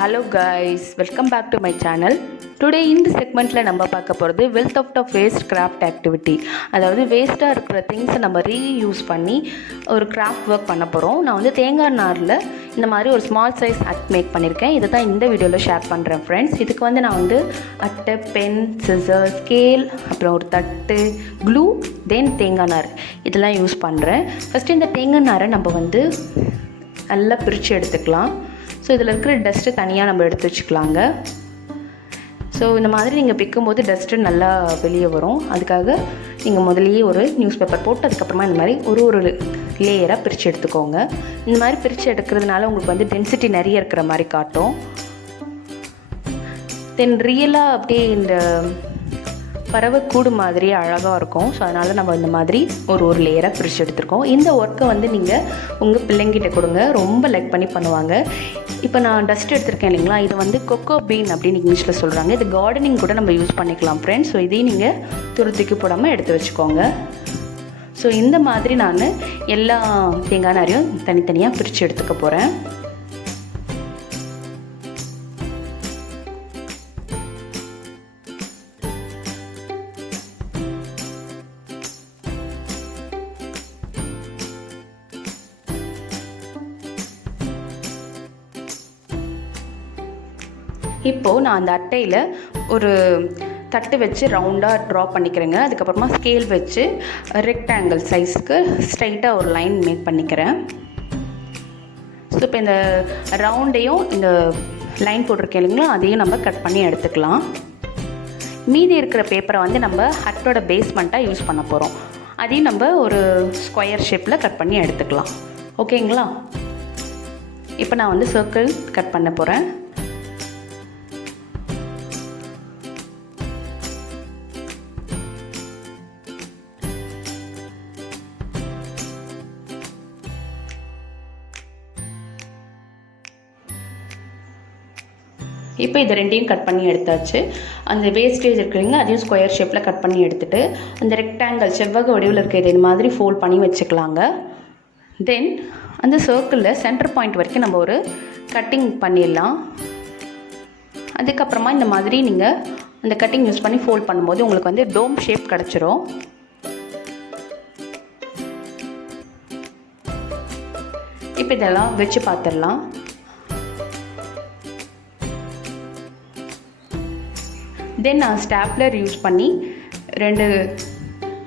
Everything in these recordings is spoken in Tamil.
Hello guys, welcome back to my channel. Today in this segment நம்ம பார்க்க போகிறது wealth of the waste craft activity. அதாவது வேஸ்ட்டாக இருக்கிற திங்ஸை நம்ம ரீயூஸ் பண்ணி ஒரு கிராஃப்ட் ஒர்க் பண்ண போகிறோம். நான் வந்து தேங்காய் நாரில் இந்த மாதிரி ஒரு ஸ்மால் சைஸ் அட் மேக் பண்ணியிருக்கேன். இதை தான் இந்த வீடியோவில் ஷேர் பண்ணுறேன் ஃப்ரெண்ட்ஸ். இதுக்கு வந்து நான் வந்து அட்டை, பென், சிசர், ஸ்கேல், அப்புறம் ஒரு தட்டு, க்ளூ, தென் தேங்காய் நார் இதெல்லாம் யூஸ் பண்ணுறேன். ஃபஸ்ட்டு இந்த தேங்காய் நாரை நம்ம வந்து நல்லா பிரித்து எடுத்துக்கலாம். ஸோ இதில் இருக்கிற டஸ்ட்டு தனியாக நம்ம எடுத்து வச்சுக்கலாங்க. ஸோ இந்த மாதிரி நீங்கள் பிக்கும்போது டஸ்ட்டு நல்லா வெளியே வரும். அதுக்காக நீங்கள் முதலையே ஒரு நியூஸ் பேப்பர் போட்டு அதுக்கப்புறமா இந்த மாதிரி ஒரு லேயராக பிரித்து எடுத்துக்கோங்க. இந்த மாதிரி பிரித்து எடுக்கிறதுனால உங்களுக்கு வந்து டென்சிட்டி நிறைய இருக்கிற மாதிரி காட்டும். தென் ரியலாக அப்படியே இந்த பறவை கூடு மாதிரி அழகாக இருக்கும். ஸோ அதனால் நம்ம இந்த மாதிரி ஒரு லேயராக பிரித்து எடுத்துருக்கோம். இந்த ஒர்க்கை வந்து நீங்கள் உங்கள் பிள்ளைங்கிட்ட கொடுங்க, ரொம்ப லைக் பண்ணி பண்ணுவாங்க. இப்போ நான் டஸ்ட் எடுத்திருக்கேன் இல்லைங்களா, இது வந்து கொக்கோ பீன் அப்படின்னு இங்கிலீஷில் சொல்கிறாங்க. இது கார்டனிங் கூட நம்ம யூஸ் பண்ணிக்கலாம் ஃப்ரெண்ட்ஸ். ஸோ இதையும் நீங்கள் துருத்திக்கு போடாமல் எடுத்து வச்சுக்கோங்க. ஸோ இந்த மாதிரி நான் எல்லா தேங்காய் நாரையும் தனித்தனியாக பிரித்து எடுத்துக்க போகிறேன். இப்போது நான் அந்த அட்டையில் ஒரு தட்டு வச்சு ரவுண்டாக ட்ரா பண்ணிக்கிறேங்க. அதுக்கப்புறமா ஸ்கேல் வச்சு ரெக்டாங்கிள் சைஸ்க்கு ஸ்ட்ரைட்டாக ஒரு லைன் மேக் பண்ணிக்கிறேன். ஸோ இப்போ இந்த ரவுண்டையும் இந்த லைன் போட்டிருக்கேன் இல்லைங்களா, அதையும் நம்ம கட் பண்ணி எடுத்துக்கலாம். மீதி இருக்கிற பேப்பரை வந்து நம்ம ஹட்டோட பேஸ்மெண்ட்டாக யூஸ் பண்ண போகிறோம். அதையும் நம்ம ஒரு ஸ்கொயர் ஷேப்பில் கட் பண்ணி எடுத்துக்கலாம். ஓகேங்களா? இப்போ நான் வந்து சர்க்கிள் கட் பண்ண போகிறேன். இப்போ இது ரெண்டையும் கட் பண்ணி எடுத்தாச்சு. அந்த வேஸ்டேஜ் இருக்குதுங்க, அதையும் ஸ்கொயர் ஷேப்பில் கட் பண்ணி எடுத்துகிட்டு அந்த ரெக்டாங்கிள் செவ்வக வடிவில் இருக்கிறது இந்த மாதிரி ஃபோல்ட் பண்ணி வச்சுக்கலாங்க. தென் அந்த சர்க்கிளில் சென்டர் பாயிண்ட் வரைக்கும் நம்ம ஒரு கட்டிங் பண்ணிடலாம். அதுக்கப்புறமா இந்த மாதிரி நீங்கள் அந்த கட்டிங் யூஸ் பண்ணி ஃபோல்ட் பண்ணும்போது உங்களுக்கு வந்து டோம் ஷேப் கிடச்சிரும். இப்போ இதெல்லாம் வச்சு பார்த்துடலாம். தென் நான் ஸ்டாப்லர் யூஸ் பண்ணி 2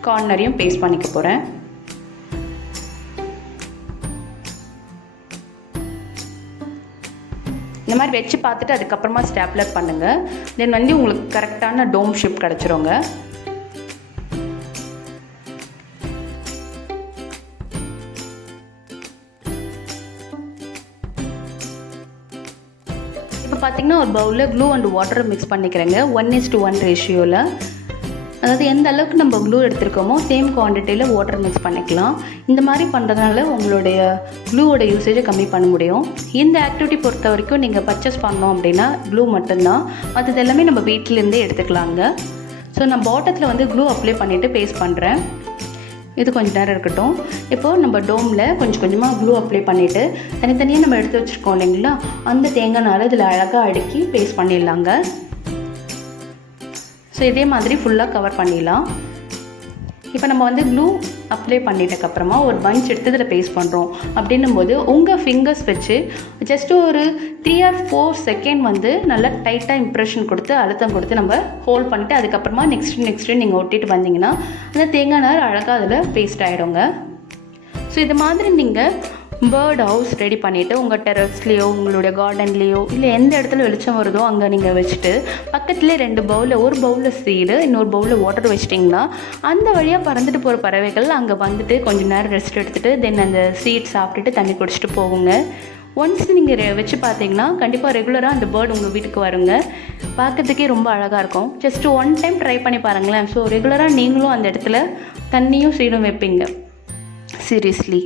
கார்னரையும் பேஸ்ட் பண்ணிக்க போகிறேன். இந்த மாதிரி வச்சு பார்த்துட்டு அதுக்கப்புறமா ஸ்டாப்லர் பண்ணுங்கள். தென் வந்து உங்களுக்கு கரெக்டான டோம் ஷேப் கிடச்சிருங்க. இப்போ பார்த்தீங்கன்னா ஒரு பவுலில் க்ளூ அண்ட் வாட்டரை மிக்ஸ் பண்ணிக்கிறேங்க 1:1 ரேஷியோவில். அதாவது எந்த அளவுக்கு நம்ம க்ளூ எடுத்துருக்கோமோ சேம் குவான்டிட்டியில் வாட்டர் மிக்ஸ் பண்ணிக்கலாம். இந்த மாதிரி பண்ணுறதுனால உங்களுடைய க்ளூவோட யூசேஜை கம்மி பண்ண முடியும். இந்த ஆக்டிவிட்டி பொறுத்த வரைக்கும் நீங்கள் பர்ச்சேஸ் பண்ணோம் அப்படின்னா க்ளூ மட்டும்தான், மற்றது எல்லாமே நம்ம வீட்டிலேருந்தே எடுத்துக்கலாங்க. ஸோ நான் பாட்டத்தில் வந்து க்ளூ அப்ளை பண்ணிவிட்டு பேஸ்ட் பண்ணுறேன். இது கொஞ்சம் நேரம் இருக்கட்டும். இப்போது நம்ம டோமில் கொஞ்சம் கொஞ்சமாக க்ளூ அப்ளை பண்ணிவிட்டு தனித்தனியாக நம்ம எடுத்து வச்சுருக்கோம் இல்லைங்களா, அந்த தேங்காய் நாரை இதில் அழகாக அடுக்கி பேஸ்ட் பண்ணிடலாங்க. ஸோ இதே மாதிரி ஃபுல்லாக கவர் பண்ணிடலாம். இப்போ நம்ம வந்து க்ளூ அப்ளை பண்ணிட்டதுக்கப்புறமா ஒரு பஞ்ச் எடுத்து இதில் பேஸ்ட் பண்ணுறோம். அப்படின்னும் போது உங்கள் ஃபிங்கர்ஸ் வச்சு ஜஸ்ட்டு ஒரு 3 or 4 செகண்ட் வந்து நல்லா டைட்டாக இம்ப்ரெஷன் கொடுத்து அழுத்தம் கொடுத்து நம்ம ஹோல்ட் பண்ணிவிட்டு அதுக்கப்புறமா நெக்ஸ்ட்டு நீங்கள் ஒட்டிட்டு வந்தீங்கன்னா அந்த தேங்காய் நார் அழகாக அதில் பேஸ்ட் ஆகிடுங்க. ஸோ இது மாதிரி நீங்கள் பேர்ட் ஹவுஸ் ரெடி பண்ணிவிட்டு உங்கள் டெரஸ்லேயோ உங்களுடைய கார்டன்லேயோ இல்லை எந்த இடத்துல வெளிச்சம் வருதோ அங்கே நீங்கள் வச்சுட்டு பக்கத்துலேயே 2 பவுலில், ஒரு பவுலில் சீடு இன்னொரு பவுலில் வாட்டர் வச்சிட்டிங்கன்னா அந்த வழியாக பறந்துட்டு போகிற பறவைகள் அங்கே வந்துட்டு கொஞ்சம் நேரம் ரெஸ்ட் எடுத்துகிட்டு தென் அந்த சீட் சாப்பிட்டுட்டு தண்ணி குடிச்சிட்டு போகுங்க. ஒன்ஸ் நீங்கள் வச்சு பார்த்தீங்கன்னா கண்டிப்பாக ரெகுலராக அந்த பேர்டு உங்கள் வீட்டுக்கு வருங்க. பார்க்கறதுக்கே ரொம்ப அழகாக இருக்கும். ஜஸ்ட் 1 டைம் ட்ரை பண்ணி பாருங்களேன். ஸோ ரெகுலராக நீங்களும் அந்த இடத்துல தண்ணியும் சீடும் வைப்பீங்க. சீரியஸ்லி.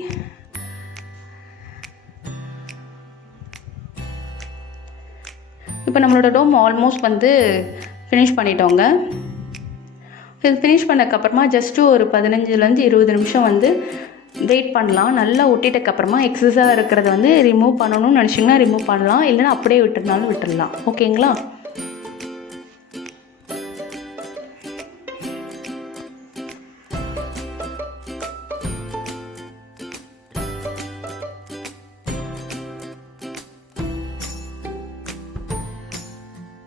இப்போ நம்மளோட டோம் ஆல்மோஸ்ட் வந்து ஃபினிஷ் பண்ணிட்டோங்க. இது ஃபினிஷ் பண்ணதுக்கப்புறமா ஜஸ்ட்டு ஒரு 15-20 நிமிஷம் வந்து வெயிட் பண்ணலாம். நல்லா ஒட்டிட்டக்கப்புறமா எக்ஸஸாக இருக்கிறத வந்து ரிமூவ் பண்ணணும்னு நினச்சிங்கன்னா ரிமூவ் பண்ணலாம், இல்லைன்னா அப்படியே விட்டுருந்தாலும் விட்டுடலாம். ஓகேங்களா?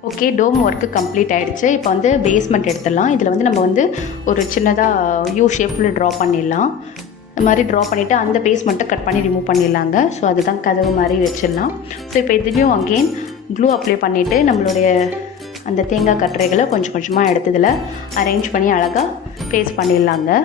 ஓகே, டோம் ஒர்க்கு கம்ப்ளீட் ஆகிடுச்சு. இப்போ வந்து பேஸ்மெண்ட் எடுத்துடலாம். இதில் வந்து நம்ம வந்து ஒரு சின்னதாக யூ ஷேப்பில் ட்ரா பண்ணிடலாம். இந்த மாதிரி ட்ரா பண்ணிவிட்டு அந்த பேஸ்மெண்ட்டை கட் பண்ணி ரிமூவ் பண்ணிடலாங்க. ஸோ அதுதான் கதவு மாதிரி வச்சிடலாம். ஸோ இப்போ இதுலேயும் அகெயின் க்ளூ அப்ளை பண்ணிவிட்டு நம்மளுடைய அந்த தேங்காய் கட்டுரைகளை கொஞ்சம் கொஞ்சமாக எடுத்து இதில் அரேஞ்ச் பண்ணி அழகாக பேஸ்ட் பண்ணிடலாங்க.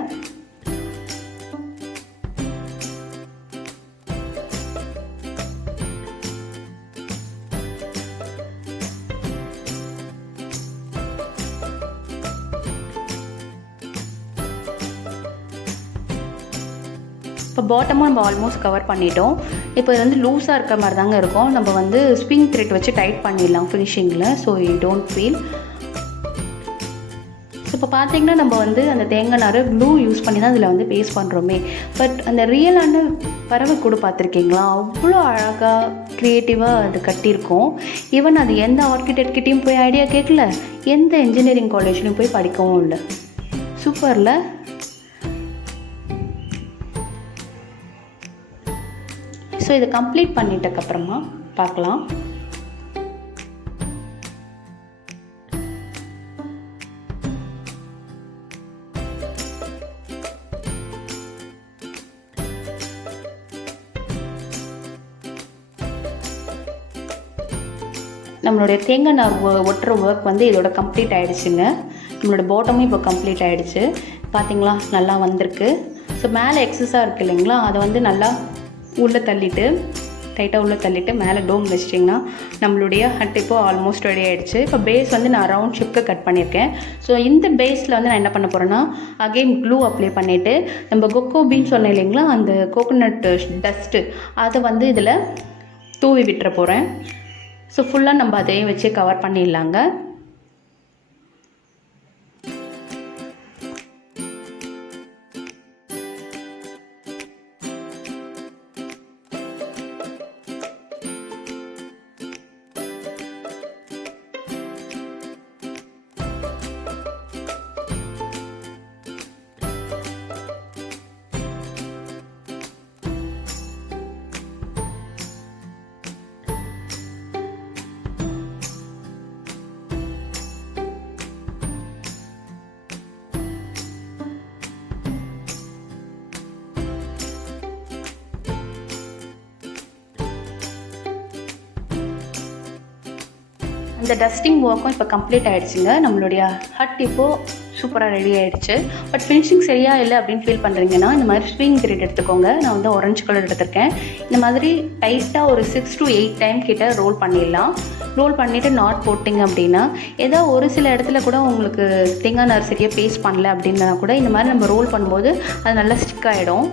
இப்போ பாட்டமும் நம்ம ஆல்மோஸ்ட் கவர் பண்ணிட்டோம். இப்போ இது வந்து லூஸாக இருக்க மாதிரி தாங்க இருக்கும். நம்ம வந்து ஸ்ப்ரிங் த்ரெட் வச்சு டைட் பண்ணிடலாம் ஃபினிஷிங்கில். So you don't feel. இப்போ பார்த்தீங்கன்னா நம்ம வந்து அந்த தேங்காய் நார் க்ளூ யூஸ் பண்ணி தான் இதில் வந்து பேஸ்ட் பண்ணுறோமே. பட் அந்த ரியலான பறவை கூட பார்த்துருக்கீங்களா? அவ்வளோ அழகாக க்ரியேட்டிவாக அது கட்டியிருக்கோம். ஈவன் அது எந்த ஆர்கிடெக்ட்கிட்டையும் போய் ஐடியா கேட்கல, எந்த இன்ஜினியரிங் காலேஜ்லையும் போய் படிக்கவும் இல்லை. சூப்பரில். ஸோ இதை கம்ப்ளீட் பண்ணிட்டக்கப்புறமா பார்க்கலாம். நம்மளுடைய தேங்காய் நார் ஒட்டுற ஒர்க் வந்து இதோட கம்ப்ளீட் ஆகிடுச்சுங்க. நம்மளோட பாட்டமும் இப்போ கம்ப்ளீட் ஆகிடுச்சு. பார்த்தீங்களா, நல்லா வந்திருக்கு. ஸோ மேலே எக்ஸஸாக இருக்குது இல்லைங்களா, அதை வந்து நல்லா உள்ளே தள்ளிட்டு டைட்டாக உள்ளே தள்ளிட்டு மேலே டோம் வச்சிட்டிங்கன்னா நம்மளுடைய ஹட் இப்போ ஆல்மோஸ்ட் ரெடி ஆகிடுச்சு. இப்போ பேஸ் வந்து நான் ரவுண்ட் ஷேப்க்கு கட் பண்ணியிருக்கேன். ஸோ இந்த பேஸில் வந்து நான் என்ன பண்ண போகிறேன்னா அகெயின் க்ளூ அப்ளை பண்ணிவிட்டு நம்ம கொக்கோ பீன் சொன்னேன் இல்லைங்களா, அந்த கோகோனட் டஸ்ட்டு அதை வந்து இதில் தூவி விட்டுற போகிறேன். ஸோ ஃபுல்லாக நம்ம அதையும் வச்சு கவர் பண்ணிடலாங்க. இந்த டஸ்டிங் ஒர்க்கும் இப்போ கம்ப்ளீட் ஆகிடுச்சுங்க. நம்மளுடைய ஹட் இப்போது சூப்பராக ரெடி ஆகிடுச்சு. பட் ஃபினிஷிங் சரியாக இல்லை அப்படின்னு ஃபீல் பண்ணுறீங்கன்னா இந்த மாதிரி ஸ்ப்ரிங் த்ரெட் எடுத்துக்கோங்க. நான் வந்து ஆரஞ்சு கலர் எடுத்திருக்கேன். இந்த மாதிரி டைட்டாக ஒரு 6 to 8 டைம் கிட்ட ரோல் பண்ணிடலாம். ரோல் பண்ணிவிட்டு நாட் போட்டிங்க அப்படின்னா ஏதோ ஒரு சில இடத்துல கூட உங்களுக்கு தேங்காய் நார் சரியாக பேஸ்ட் பண்ணல அப்படின்னா கூட இந்த மாதிரி நம்ம ரோல் பண்ணும்போது அது நல்லா ஸ்டிக் ஆகிடும்.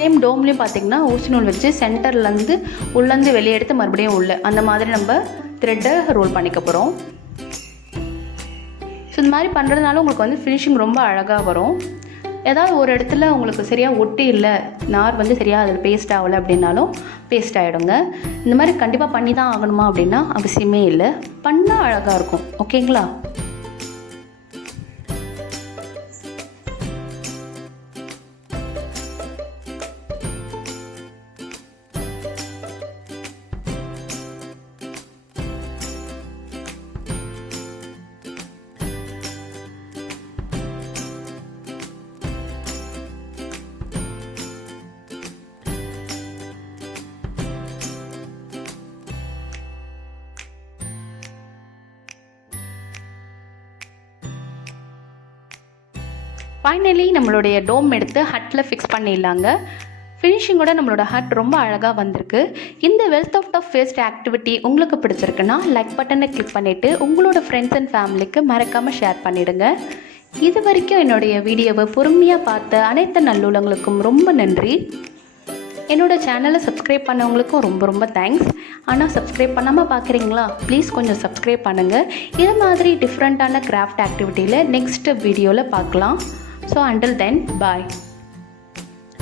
சேம் டோம்லேயும் பார்த்திங்கன்னா ஊசி நூல் வச்சு சென்டர்லேருந்து உள்ளேருந்து வெளியே எடுத்து மறுபடியும் உள்ள அந்த மாதிரி நம்ம த்ரெட்டை ரோல் பண்ணிக்க போகிறோம். ஸோ இந்த மாதிரி பண்ணுறதுனால உங்களுக்கு வந்து ஃபினிஷிங் ரொம்ப அழகாக வரும். ஏதாவது ஒரு இடத்துல உங்களுக்கு சரியாக ஒட்டி இல்லை, நார் வந்து சரியாக அதில் பேஸ்ட் ஆகலை அப்படின்னாலும் பேஸ்ட் ஆகிடுங்க. இந்த மாதிரி கண்டிப்பாக பண்ணி தான் ஆகணுமா அப்படின்னா அவசியமே இல்லை, பண்ணால் அழகாக இருக்கும். ஓகேங்களா? ஃபைனலி நம்மளுடைய டோம் எடுத்து ஹட்டில் ஃபிக்ஸ் பண்ணிடலாங்க. ஃபினிஷிங்கோட நம்மளோட ஹட் ரொம்ப அழகாக வந்திருக்கு. இந்த வெல்த் ஆஃப் வேஸ்ட் ஆக்டிவிட்டி உங்களுக்கு பிடிச்சிருக்குன்னா லைக் பட்டனை கிளிக் பண்ணிவிட்டு உங்களோட ஃப்ரெண்ட்ஸ் அண்ட் ஃபேமிலிக்கு மறக்காமல் ஷேர் பண்ணிவிடுங்க. இது வரைக்கும் என்னுடைய வீடியோவை பொறுமையாக பார்த்த அனைத்து நல்லுள்ளங்களுக்கும் ரொம்ப நன்றி. என்னோடய சேனலை சப்ஸ்கிரைப் பண்ணவங்களுக்கும் ரொம்ப ரொம்ப தேங்க்ஸ். ஆனால் சப்ஸ்கிரைப் பண்ணாமல் பார்க்குறீங்களா? ப்ளீஸ் கொஞ்சம் சப்ஸ்கிரைப் பண்ணுங்கள். இது மாதிரி டிஃப்ரெண்ட்டான கிராஃப்ட் ஆக்டிவிட்டியில் நெக்ஸ்ட் வீடியோவில் பார்க்கலாம். So until then bye.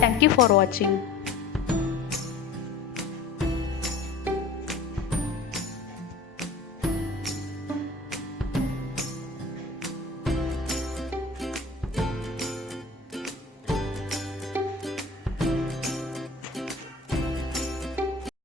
Thank you for வாட்சிங்.